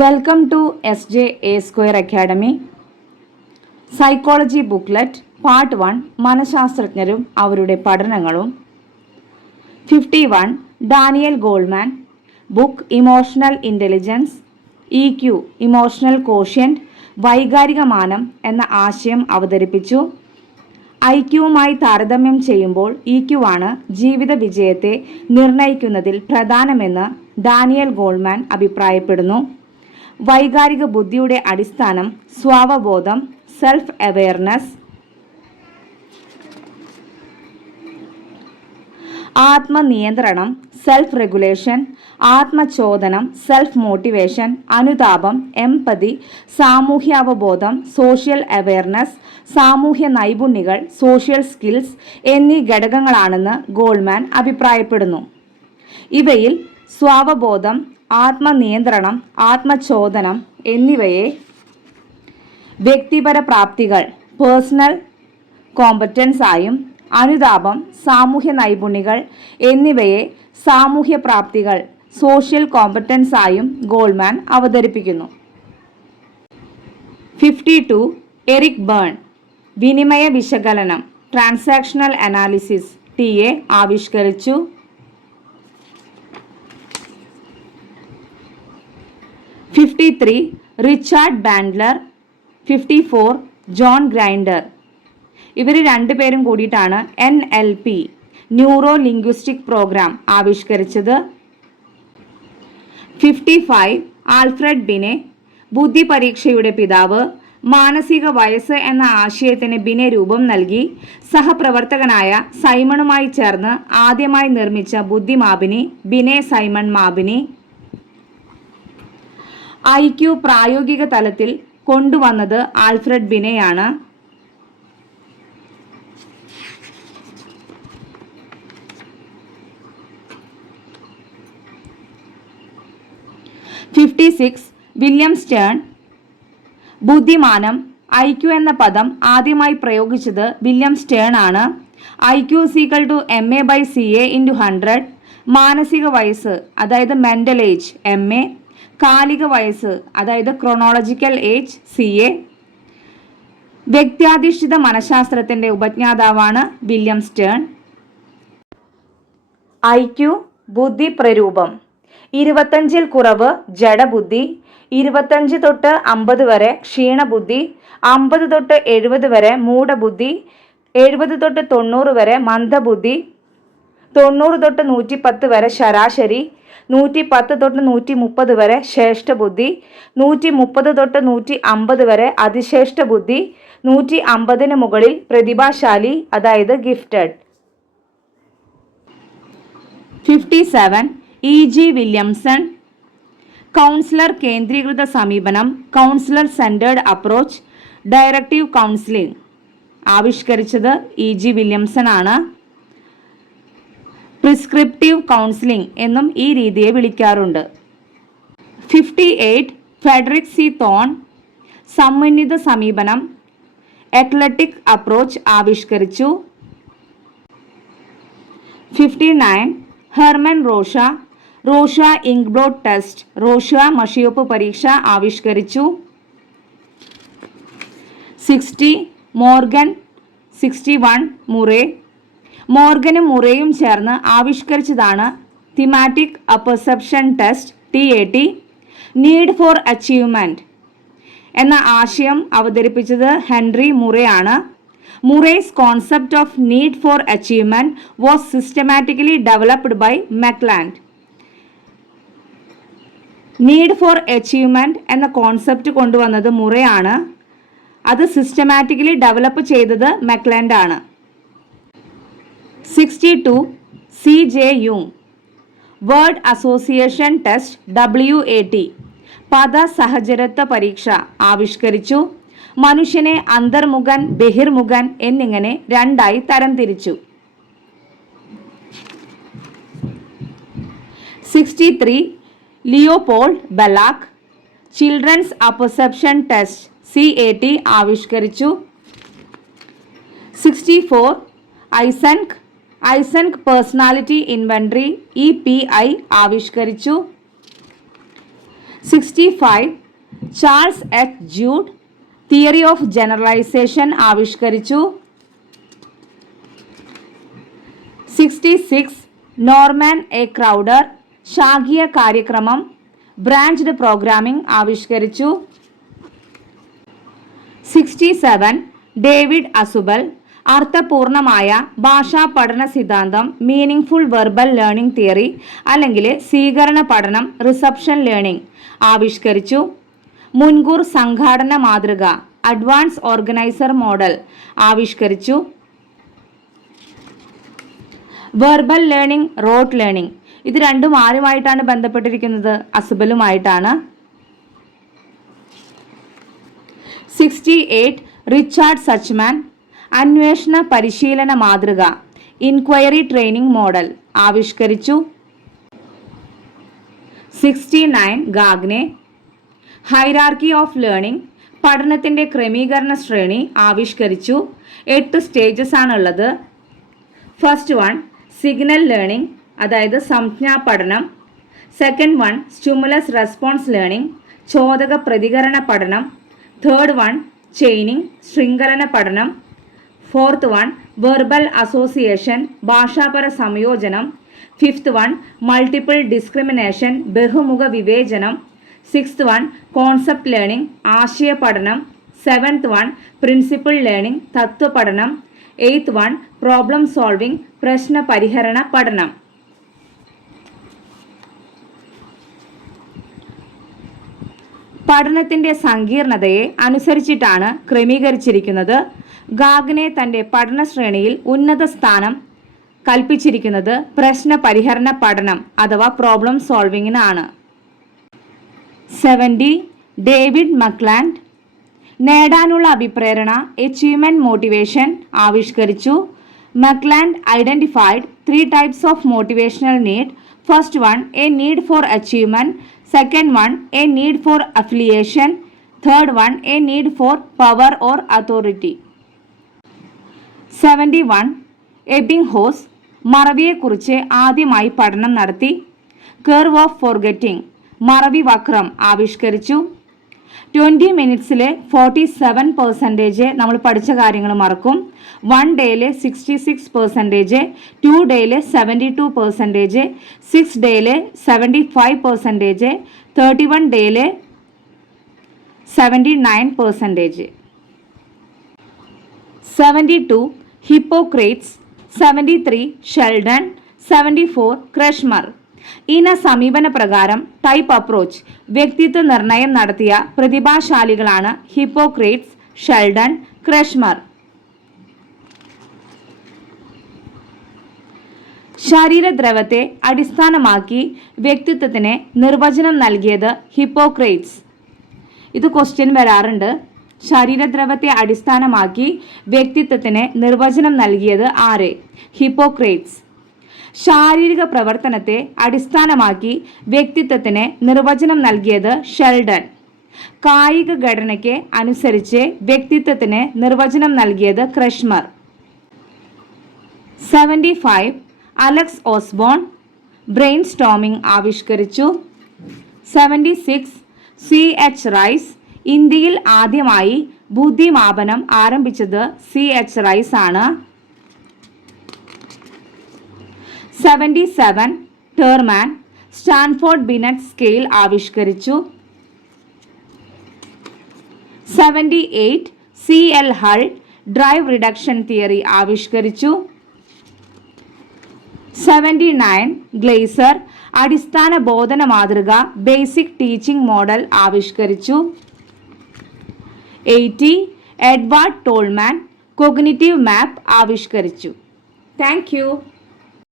Welcome to SJ Square Academy. Psychology booklet part 1 മനഃശാസ്ത്രജ്ഞരും അവരുടെ പഠനങ്ങളും. 51 Daniel Goleman book emotional intelligence EQ emotional quotient വൈകാരിക മാനം എന്ന ആശയം അവതരിപ്പിച്ചു. IQവുമായി താരതമ്യം ചെയ്യുമ്പോൾ EQ ആണ് ജീവിത വിജയത്തെ നിർണ്ണയിക്കുന്നതിൽ പ്രധാനമെന്ന് ഡാനിയൽ ഗോൾമാൻ അഭിപ്രായപ്പെടുന്നു. വൈകാരിക ബുദ്ധിയുടെ അടിസ്ഥാനം സ്വാവബോധം, സെൽഫ് അവെയർനെസ്, ആത്മനിയന്ത്രണം, സെൽഫ് റെഗുലേഷൻ, ആത്മചോദനം, സെൽഫ് മോട്ടിവേഷൻ, അനുതാപം, എംപതി, സാമൂഹ്യാവബോധം, സോഷ്യൽ അവെയർനെസ്, സാമൂഹ്യ നൈപുണ്യങ്ങൾ, സോഷ്യൽ സ്കിൽസ് എന്നീ ഘടകങ്ങളാണെന്ന് ഗോൾമാൻ അഭിപ്രായപ്പെടുന്നു. ഇവയിൽ സ്വാവബോധം, ആത്മനിയന്ത്രണം, ആത്മചോദനം എന്നിവയെ വ്യക്തിപര പ്രാപ്തികൾ പേഴ്സണൽ കോമ്പറ്റൻസ് ആയും അനുതാപം, സാമൂഹ്യ നൈപുണ്യങ്ങൾ എന്നിവയെ സാമൂഹ്യ പ്രാപ്തികൾ സോഷ്യൽ കോമ്പറ്റൻസ് ആയും ഗോൾമാൻ അവതരിപ്പിക്കുന്നു. 52 എറിക് ബേൺ വിനിമയ വിശകലനം ട്രാൻസാക്ഷണൽ അനാലിസിസ് TA ആവിഷ്കരിച്ചു. 53 റിച്ചാർഡ് ബാൻഡ്ലർ. 54 John grinder. ഇവർ രണ്ടുപേരും കൂടിയിട്ടാണ് NLP ന്യൂറോ ലിംഗ്വിസ്റ്റിക് പ്രോഗ്രാം ആവിഷ്കരിച്ചത്. 55 ആൽഫ്രഡ് ബിനെ ബുദ്ധി പരീക്ഷയുടെ പിതാവ്. മാനസിക വയസ്സ് എന്ന ആശയത്തിന് ബിനെ രൂപം നൽകി. സഹപ്രവർത്തകനായ സൈമണുമായി ചേർന്ന് ആദ്യമായി നിർമ്മിച്ച ബുദ്ധിമാപിനി ബിനെ സൈമൺ മാപിനി. IQ പ്രായോഗിക തലത്തിൽ കൊണ്ടുവന്നത് ആൽഫ്രഡ് ബിനെയാണ്. 56 വില്യം സ്റ്റേൺ ബുദ്ധിമാനം IQ എന്ന പദം ആദ്യമായി പ്രയോഗിച്ചത് വില്യം സ്റ്റേൺ ആണ്. IQ = MA/CA × 100. മാനസിക വയസ്സ് അതായത് മെൻ്റൽ ഏജ് MA, കാലിക വയസ്സ് അതായത് ക്രോണോളജിക്കൽ ഏജ് CA. വ്യക്ത്യാധിഷ്ഠിത മനഃശാസ്ത്രത്തിന്റെ ഉപജ്ഞാതാവാണ് വില്യം സ്റ്റേൺ. IQ ബുദ്ധി പ്രരൂപം 25-ൽ കുറവ് ജഡബുദ്ധി, 25 തൊട്ട് 50 വരെ ക്ഷീണബുദ്ധി, 50 തൊട്ട് 70 വരെ മൂഢബുദ്ധി, 70 തൊട്ട് 90 വരെ മന്ദബുദ്ധി, 90 തൊട്ട് 110 വരെ ശരാശരി, 110 തൊട്ട് 130 വരെ ശ്രേഷ്ഠബുദ്ധി, 130 തൊട്ട് 150 വരെ അതിശ്രേഷ്ഠ ബുദ്ധി, 150-ന് മുകളിൽ പ്രതിഭാശാലി അതായത് ഗിഫ്റ്റഡ്. 57 E.G. വില്യംസൺ കൗൺസിലർ കേന്ദ്രീകൃത സമീപനം counsellor centred approach directive counselling ആവിഷ്കരിച്ചത് E.G. വില്യംസൺ ആണ്. പ്രിസ്ക്രിപ്റ്റീവ് കൗൺസിലിംഗ് എന്നും ഈ രീതിയെ വിളിക്കാറുണ്ട്. 58 ഫെഡറിക് C. തോൺ സമന്വിത സമീപനം എക്ലറ്റിക് അപ്രോച്ച് ആവിഷ്കരിച്ചു. 59 Hermann Rorschach inkblot test Rorschach മഷിയൊപ്പ് പരീക്ഷ ആവിഷ്കരിച്ചു. 60 മോർഗൻ. 61 മുറേ. മോർഗനും മുറേയും ചേർന്ന് ആവിഷ്കരിച്ചതാണ് thematic perception test TAT. Need for achievement എന്ന ആശയം അവതരിപ്പിച്ചത് ഹെൻറി മുറേ ആണ്. Murray's concept of need for achievement was systematically developed by McClelland. Need for achievement എന്ന കോൺസെപ്റ്റ് കൊണ്ടുവന്നത് മുറേ ആണ്. അത് സിസ്റ്റമാറ്റിക്കലി ഡെവലപ്പ് ചെയ്തത് മെക്ലാൻഡ് ആണ്. 62 C.J. യൂങ് വേർഡ് അസോസിയേഷൻ ടെസ്റ്റ് WAT പദ സഹചരത്വ പരീക്ഷ ആവിഷ്കരിച്ചു. മനുഷ്യനെ അന്തർമുഖൻ, ബഹിർമുഖൻ എന്നിങ്ങനെ രണ്ടായി തരംതിരിച്ചു. 63 Leopold Bellak children's apperception test CAT ആവിഷ്കരിച്ചു. 64 ഐസൻക് പേഴ്സണാലിറ്റി ഇൻവെൻട്രി EPI ആവിഷ്കരിച്ചു. 65 Charles H Judd theory of generalisation ആവിഷ്കരിച്ചു. 66 നോർമാൻ എ ക്രൗഡർ ശാഖീയ കാര്യക്രമം ബ്രാഞ്ച്ഡ് പ്രോഗ്രാമിംഗ് ആവിഷ്കരിച്ചു. 67 ഡേവിഡ് അസുബൽ അർത്ഥപൂർണമായ ഭാഷാ പഠന സിദ്ധാന്തം മീനിങ്ഫുൾ വെർബൽ ലേണിംഗ് തിയറി അല്ലെങ്കിൽ സ്വീകരണ പഠനം റിസപ്ഷൻ ലേണിംഗ് ആവിഷ്കരിച്ചു. മുൻകൂർ സംഘാടന മാതൃക അഡ്വാൻസ് ഓർഗനൈസർ മോഡൽ ആവിഷ്കരിച്ചു. വെർബൽ ലേണിംഗ് റോട്ട് ലേണിംഗ് ഇത് രണ്ടും ആരുമായിട്ടാണ് ബന്ധപ്പെട്ടിരിക്കുന്നത്? അസുബലുമായിട്ടാണ്. 68 റിച്ചാർഡ് സച്ച്മാൻ അന്വേഷണ പരിശീലന മാതൃക ഇൻക്വയറി ട്രെയിനിംഗ് മോഡൽ ആവിഷ്കരിച്ചു. 69 ഗാഗ്നെ ഹൈറാർക്കി ഓഫ് ലേണിംഗ് പഠനത്തിൻ്റെ ക്രമീകരണ ശ്രേണി ആവിഷ്കരിച്ചു. 8 സ്റ്റേജസ് ആണുള്ളത്. ഫസ്റ്റ് വൺ സിഗ്നൽ ലേണിംഗ് അതായത് സംജ്ഞാ പഠനം. Second one stimulus response learning ചോദക പ്രതികരണ പഠനം. തേർഡ് വൺ ചെയിനിങ് ശൃംഖലന പഠനം. ഫോർത്ത് വൺ വെർബൽ അസോസിയേഷൻ ഭാഷാപര സംയോജനം. ഫിഫ്ത്ത് വൺ മൾട്ടിപ്പിൾ ഡിസ്ക്രിമിനേഷൻ ബഹുമുഖ വിവേചനം. സിക്സ്ത് വൺ കോൺസെപ്റ്റ് ലേണിംഗ് ആശയ പഠനം. സെവൻത്ത് വൺ പ്രിൻസിപ്പിൾ ലേണിംഗ് തത്വപഠനം. എയ്ത്ത് വൺ പ്രോബ്ലം സോൾവിംഗ് പ്രശ്ന പരിഹരണ പഠനം. പഠനത്തിൻ്റെ സങ്കീർണതയെ അനുസരിച്ചിട്ടാണ് ക്രമീകരിച്ചിരിക്കുന്നത്. ഗാഗ്നെ തൻ്റെ പഠനശ്രേണിയിൽ ഉന്നത സ്ഥാനം കൽപ്പിച്ചിരിക്കുന്നത് പ്രശ്ന പരിഹരണ പഠനം അഥവാ പ്രോബ്ലം സോൾവിങ്ങിനാണ്. 70 ഡേവിഡ് മക്ലാൻഡ് നേടാനുള്ള അഭിപ്രേരണ അച്ചീവ്മെൻറ്റ് മോട്ടിവേഷൻ ആവിഷ്കരിച്ചു. McClelland identified 3 types of motivational need. First one a need for achievement. Second one a need for affiliation. Third one a need for power or authority. 71 Ebbinghaus മറവിയെക്കുറിച്ച് ആദ്യമായി പഠനം നടത്തി. Curve of forgetting മറവി വക്രം ആവിഷ്കരിച്ചു. 20 മിനിറ്റ്സിലെ 47% നമ്മൾ പഠിച്ച കാര്യങ്ങൾ മറക്കും. 1 ഡേയിലെ 66%, 2 ഡേയിലെ 72%, 6 ഡേയിലെ 75%, 31 ഡേയിലെ 79%. 72 ഹിപ്പോക്രേറ്റ്സ്. 73 ഷെൽഡൺ. 74 ക്രഷ്മർ. ഇന സമീപന പ്രകാരം ടൈപ്പ് അപ്രോച്ച് വ്യക്തിത്വ നിർണയം നടത്തിയ പ്രതിഭാശാലികളാണ് ഹിപ്പോക്രേറ്റ്സ്, ഷെൽഡൺ, ക്രഷ്മർ. ശരീരദ്രവത്തെ അടിസ്ഥാനമാക്കി വ്യക്തിത്വത്തിന് നിർവചനം നൽകിയത് ഹിപ്പോക്രേറ്റ്സ്. ഇത് ക്വസ്റ്റ്യൻ വരാറുണ്ട്. ശരീരദ്രവത്തെ അടിസ്ഥാനമാക്കി വ്യക്തിത്വത്തിന് നിർവചനം നൽകിയത് ആര്? ഹിപ്പോക്രേറ്റ്സ്. ശാരീരിക പ്രവർത്തനത്തെ അടിസ്ഥാനമാക്കി വ്യക്തിത്വത്തിന് നിർവചനം നൽകിയത് ഷെൽഡൺ. കായിക ഘടനയ്ക്ക് അനുസരിച്ച് വ്യക്തിത്വത്തിന് നിർവചനം നൽകിയത് Kretschmer. 75 Alex Osborne brain storming ആവിഷ്കരിച്ചു. 76 CH റൈസ് ഇന്ത്യയിൽ ആദ്യമായി ബുദ്ധിമാപനം ആരംഭിച്ചത് CH റൈസ് ആണ്. 77 ടേർമാൻ സ്റ്റാൻഫോർഡ് ബിനറ്റ് സ്കെയിൽ ആവിഷ്കരിച്ചു. 78 CL Hull drive reduction theory ആവിഷ്കരിച്ചു. 79 ഗ്ലേസർ അടിസ്ഥാന ബോധന മാതൃക ബേസിക് ടീച്ചിങ് മോഡൽ ആവിഷ്കരിച്ചു. 80 എഡ്വാർഡ് ടോൾമാൻ കോഗ്നിറ്റീവ് മാപ്പ് ആവിഷ്കരിച്ചു. Thank you.